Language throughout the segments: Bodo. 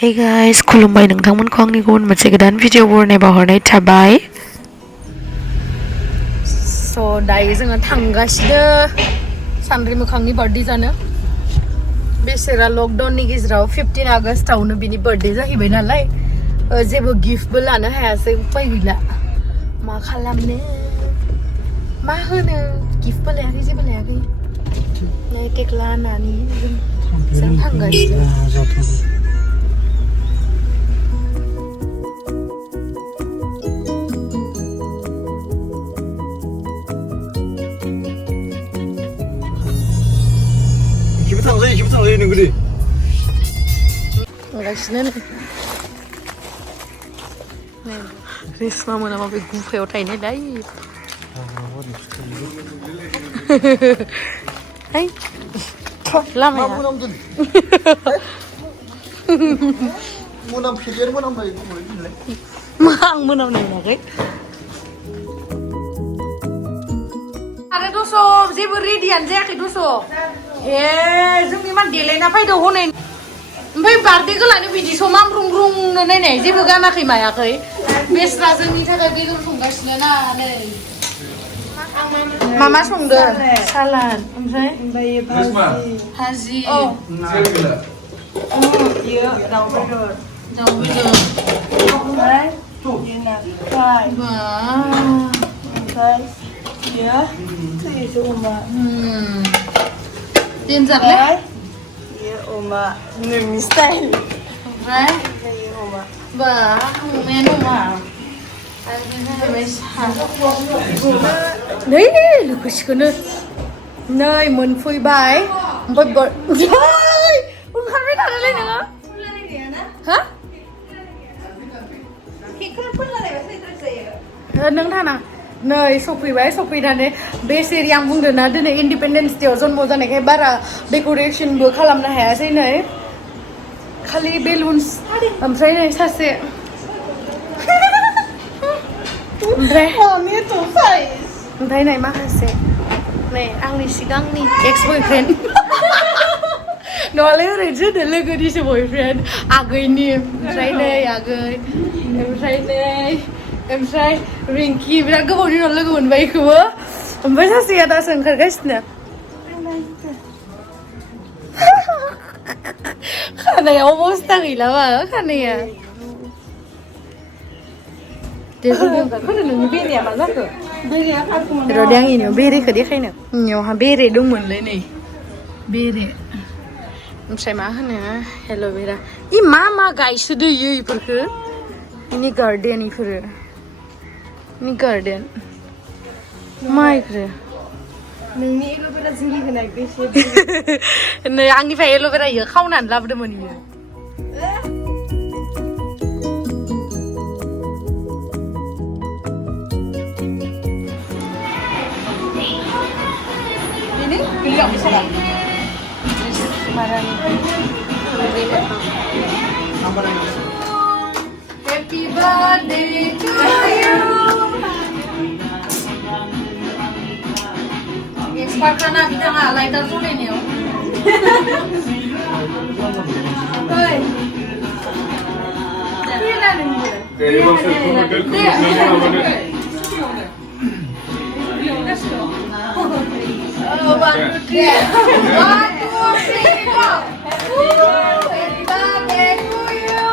Hey guys, Khulumbai nwngthangमोनखौ आंनि गुबुन मोनसे गोदान भिडिअ बरनायबा हरनाय थाबाय। So दायो जोङो थांगासिनो सानद्रि मोखांनि बार्थडे जानो। बेसेरा लकडाउननि गेजेराव 15 आगस्टआवनो बिनि बार्थडे जाहैबाय नालाय जेबो गिफ्टबो लानो हायासै उपाय गैला। मा खालामनो मा होनो गिफ्टबो लायाखै जेबो लायाखै। नै केक लानानै जों थांगासिनो। 기분 탕 있는 거지? गासिनो नै रेसमा मोना माबे गुफायाव थाहैनायलाय हाय लामाया मोनामफेरदेर मोनामबाय गुबुनलाय मा आं मोनामनाय मोनाखै आरो दस' जेबो रेडियानो जायाखै दस' हे जोंनि मान देलायना फैदो हनै ओमफ्राय बार्थडेखौ लानो बिदिसो मामरुंग्रुंनो नायनाय जेबो गानाखै मायाखै बेस्रा जोंनि थाखाय बेदर संगासिनो ना नै मामा संदो सालाद ओमफ्राय भाजि इयो दाउ बेदर ओमफ्राय फ्राय ओमफ्राय इयो थैसो अमा देनजारलै इयो अमा नोंनि स्टाइल ओमफ्राय इयो अमा बा अमायानो अमा नै लोगोसेखौनो नै मोनफैबाय ओमफ्राय ओंखारबाय थानायलाय नोङो हा नों थाना नै सफैबाय सफैनानै बे सेरि आं बुंदों ना दिनै इन्डिपेन्डेन्स डेआव जन्म जानायखाय बारा डेक'रेसनबो खालामनो हायासै नै खालि बेलुन्स ओमफ्राय नै सासे ओमफ्राय नै माखासे नै आंनि सिगांनि एक्स बयफ्रेन्ड नङालै ओरैनोसो होनो लोगोनिसो बयफ्रेन्ड आगैनि ओमफ्राय नै आगै ओमफ्राय नै ओमफ्राय रिंकि बिराद गोबावनि उनाव लोगो मोनबाय बेखौबो ओमफ्राय सासेया दासो ओंखारगासिनो खानाया अबस्था गैलाबा खानाया नोंनि बेरेया मा जाखो र'दे आं इनियाव बेरेखौ देखायनो इनियावहा बेरे दंमोनलै नै बेरे ओमफ्राय मा होनो एल'भेरा इ मा गायसोदो इयो इफोरखो इनि गार्डेन इफोरो नि गार्डेन मा इफोरो नोंनि एल'भेरा जिलि होनाय बेसे नै आंनिफ्राय एल'भेरा इयो खावनानै लाबोदोंमोन इयो Happy birthday to you. Expert kana kita nggak lighter tuh ini ya. Hei. Iya nih. Oh, 1, 2, 3. 1, 2, 3, go. Happy birthday to you.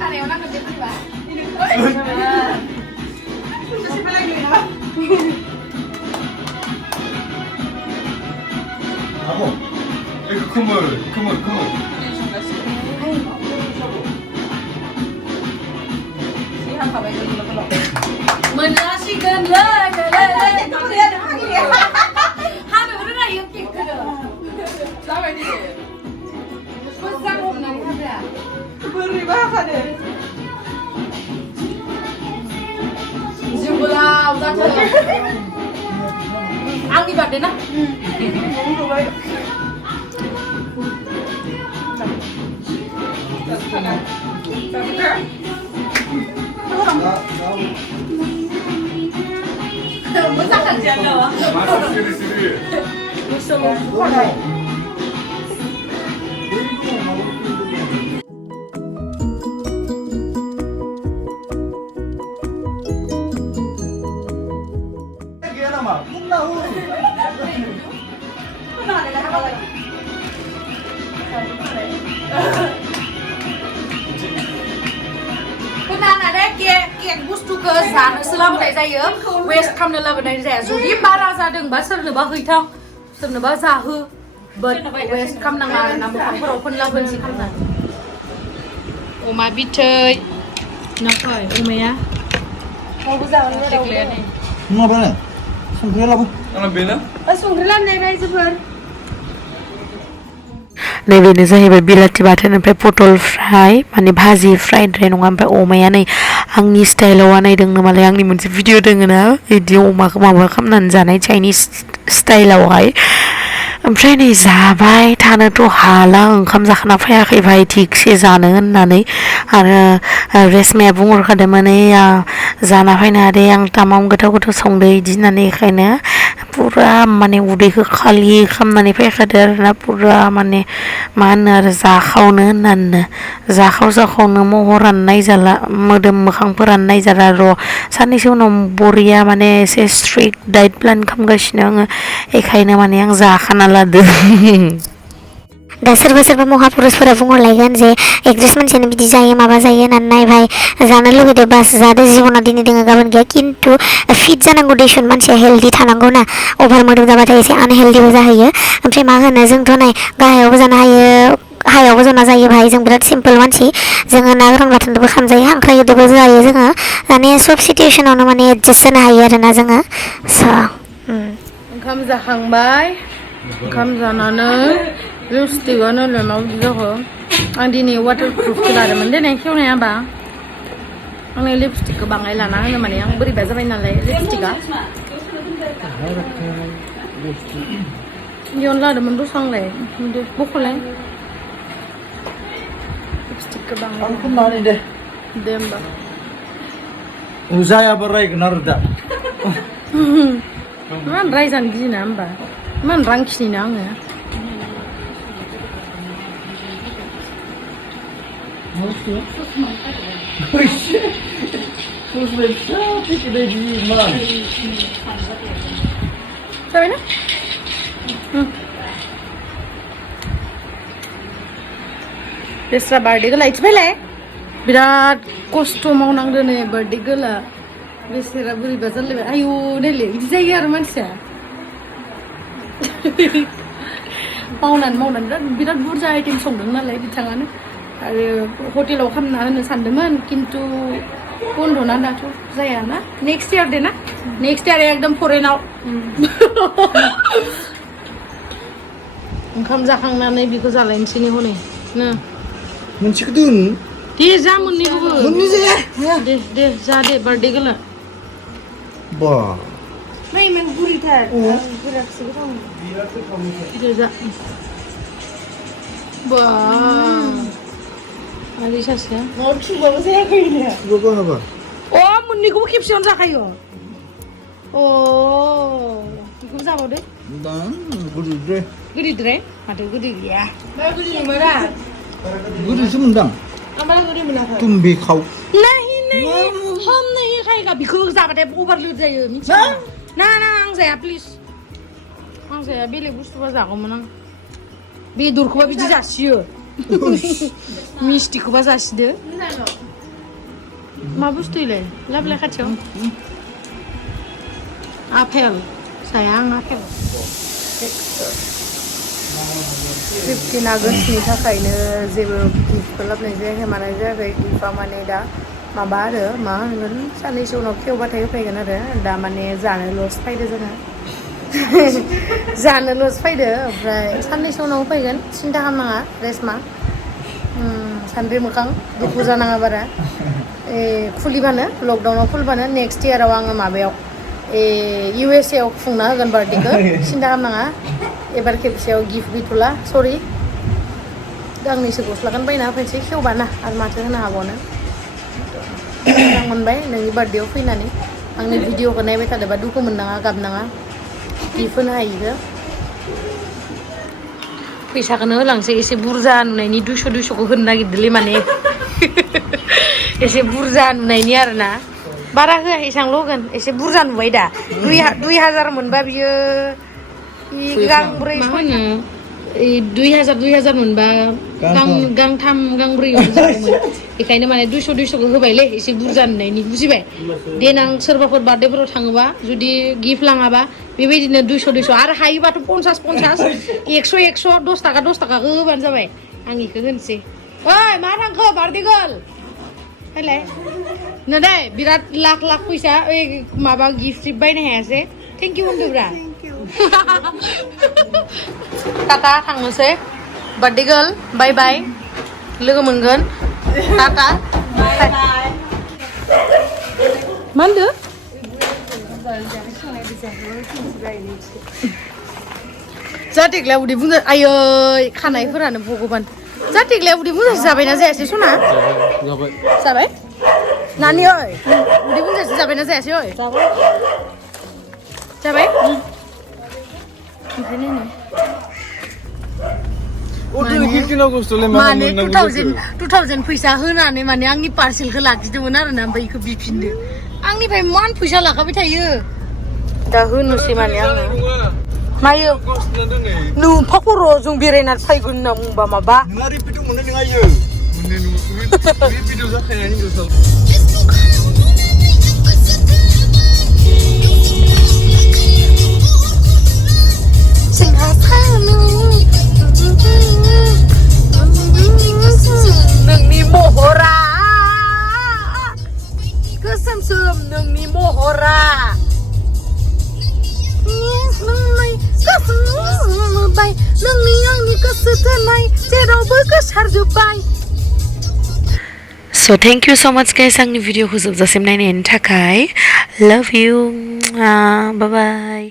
Kan ya, nak kerja tiba. 아고 이거 그물 Mwna sih kan lah, Hana udah yuk kita. Sama ini. Pusang hwnna apa? beri bahasa deh Jumlah udah tuh. Angni birthday na? Masak kan loh. 마스크를 쓰리 무서워 बुस्थुखौ जानोसो लाबोनाय जायो वेस्ट खालामनो लाबोनाय जाया जुदि बारा जादोंबा सोरनोबा हैथां सोरनोबा जाहो बाट वेस्ट खालामनाङा आरोना मोखांफोराव फोनलाबोनसै खालामना अमा बिथै नाफाय अमाया Mau जागोन देग्लायानो माबानो संख्रि लाबो आंना बेनो संख्रि लाबोनाय रायजोफोर नैबेनो जाहैबाय बिलाथि बाथोन ओमफ्राय पटल फ्राय माने भाजि फ्राइद्राय नङा ओमफ्राय अमाया नै आंनि स्टाइलाव बानायदोंनो मालाय आंनि मोनसे भिडिअ दोङो ना बिदि अमाखौ माबा खालामनानै जानाय चाइनिस स्टाइलावहाय ओमफ्राय नै जाबाय थानोथ' हाला ओंखाम जाखाना फैयाखै भाइ थिगसे जानो होननानै आरो रेसमाया बुंहरखादोंमोन जाना फैनो दे आं तामाम गोथाव गोथाव संदो बिदि होननानै बेखायनो पुरा माने उदैखौ खालि खालामनानै फैखादो आरोना पुरा माने मा होनो आरो जाखावनो होननानै जाखावनो महरानो नायजाला मोदोम मोखांफोरानो नायजाला र' साननैसो उनाव बरिया माने एसे स्ट्रिक्ट डाइट प्लान खालामगासिनो आङो बेखायनो माने आं जाखाना लादो दा सोरबा सोरबा महापुरुषफोरा बुंहरलायगोन जे एक्ट्रेस मानसियानो बिदि जायो माबा जायो होननानै नायबाय जानो लुगैदो बास जादो जिबनाव दिनै दोङो गाबोन गैया खिन्थु फिट जानांगौ देसुन मानसिया हेल्दि थानांगौ ना अभार मोदोम जाबाथाय एसे आनहेल्दिबो जाहैयो ओमफ्राय मा होनो जोंथ' नै गाहायावबो जानो हायो हायावबो जना जायो भाइ जों बिराद सिम्पोल मानसि जोङो ना गोरान बाथोनजोंबो खामजायो हांख्रायजोंबो जायो जोङो माने सब सिटुवेसनावनो माने एडजास्ट जानो हायो आरोना जोङो स' ओंखाम जाखांबाय ओंखाम जानानै लिपस्टिकआनो माबायदि जाखो आं दिनै वाटारप्रुफखौ लादोंमोन देनाय खेवनाया बा आंनि लिपस्टिकखौ बाङाय लाना होनो माने आं बोरैबा जाबाय नालाय लिपस्टिकआ बेयावनो लादोंमोन दसांलाय बख'लाय लिपस्टिकखौ बाङाय आं फोननानै दे दे होमबा जायाबा रायगोन आरो दा मान रायजानो गियोना होमबा मान रां खिनिना आङो जाबायना बेस्रा बार्थडे लाइट फैलाय बिराद खस्थ' मावनांदों नै बार्थडे गोला बेसेरा बोरैबा जालायबाय आयु नायलाय बिदि जायो आरो मानसिया मावनानै बिराद बुरजा आइटेम संदों नालाय बिथाङानो आरो हटेलाव खालामना होनो सानदोंमोन खिन्थु बन्द'ना दाथ' जायाना नेक्स्ट इयार दे ना नेक्स्ट इयार एकदम फरेनाव ओंखाम जाखांनानै बेखौ जालायनोसै ने हनै नो मोनसेखौ दोन दे जा मोननैखौबो मोननै जाया दे जा दे बार्थडे गोला बा नाही मग बुरी थार बुराकसो गोथाव दे जा बा आरो सासेया माबा थुबाबो जायाखैनो गोबां हाबा अ मोननैखौबो खेबसेयावनो जाखायो अ बेखौबो जाबावदो दा गुरुद्रे गोदैद्राय माथो गोदै गैया मा गुरी मोना गुरुसो मोनदां आम्हाला गुरी मोनाखै तुम बे खाव नहीं हम नहीं खाएगा बेखौ जाबाथाय ओभारलोड जायो मिथिया ना आं जाया प्लिज आं जाया बेलेग बुस्थुबा जागौमोन आं बेदरखौबा बिदि जासियो मिस्टिखौबा जासिदो मा बुस्थुलाय लाबलाय खाथियाव आपेल जाया आं आपेल 15 आगस्टनि थाखायनो जेबो गिफ्टखौ लाबोनाय जायाखै मानाय जायाखै गिफ्टआ माने दा माबा आरो मा होनगोन साननैसो उनाव खेवबाथाय होफैगोन आरो दा माने जानोल'सो फैदो जोङो जानोल'सो फैदो ओमफ्राय साननैसो उनाव होफैगोन सिन्था खालामनाङा रेसमा सान्द्रि मोखां दुखु जानाङा बारा खुलिबानो लकडाउनाव खुलिबानो नेक्स्ट इयाराव आङो माबायाव USA आव खुंना होगोन बार्थडेखौ सिन्था खालामनाङा एबार खेबसेयाव गिफ्ट गैथ'ला सरि गांनैसो गस्लाखौनो बायना होफैनोसै खेवबाना आरो माथो होनो हाबावनो मोजां मोनबाय नोंनि बार्थडेआव फैनानै आंनि भिडिअखौ नायबाय थादोंबा दुखु मोननाङा गाबनाङा गिफ्ट होनो हायो फैसाखौनो होलांसै एसे बुरजा नुनायनि 200-200खौ होनो नागिरदोंलै माने एसे बुरजा नुनायनि आरोना बारा होआ एसेबांल' होगोन एसे बुरजा नुबाय दा 2000 मोनबा बियो गांब्रै 2000 मोनबा गांथाम गांब्रै जागौमोन बेखायनो माने 200 खौ होबायलै एसे बुरजा होननायनि बुजिबाय देनां सोरबाफोर बार्थडेफोराव थाङोबा जुदि गिफ्ट लाङाबा बेबायदिनो 200 आरो हायोबाथ' 50 100 10 थाखा होबानो जाबाय आं इखौ होनसै ओइ मा थांखो बार्थडे गार्ल फैलाय नो दे बिराद लाख फैसा ओइ माबा गिफ्ट बायनो हायासै थेंक इउ होनदोब्रा टाटा थांनोसै बार्थडे गार्ल बाय बाय लोगो मोनगोन टाटा बाय बाय मा होनदो जाथिग्लाया उदै बुंजा आयै खानायफोरानो भगबान जाथिग्लाया उदै बुंजासो जाबायना जायासै सना जाबाय नानि ओइ उदै बुंजासो जाबायना जायासै ओइ जाबाय ओमफ्राय नायनो माने 2000 फैसा होनानै माने आंनि पार्सेलखौ लाखिदोंमोन आरोना ओमफ्राय बेखौ बिफिनदो आंनिफ्राय मान फैसा लाखाबाय थायो दा होनोसै माने आङो मायो नुफा खर' जों बेरायनानै फैगोन होनना बुंबा माबा नोंनि महरा गोसोम सोम नोंनि महरा नोंनि आंनि गोसो थोनाय जेरावबो गोसारजोब्बाय So thank you so much guys आंनि भिडिअखौ जोबजासिम नायनायनि थाखाय love you bye bye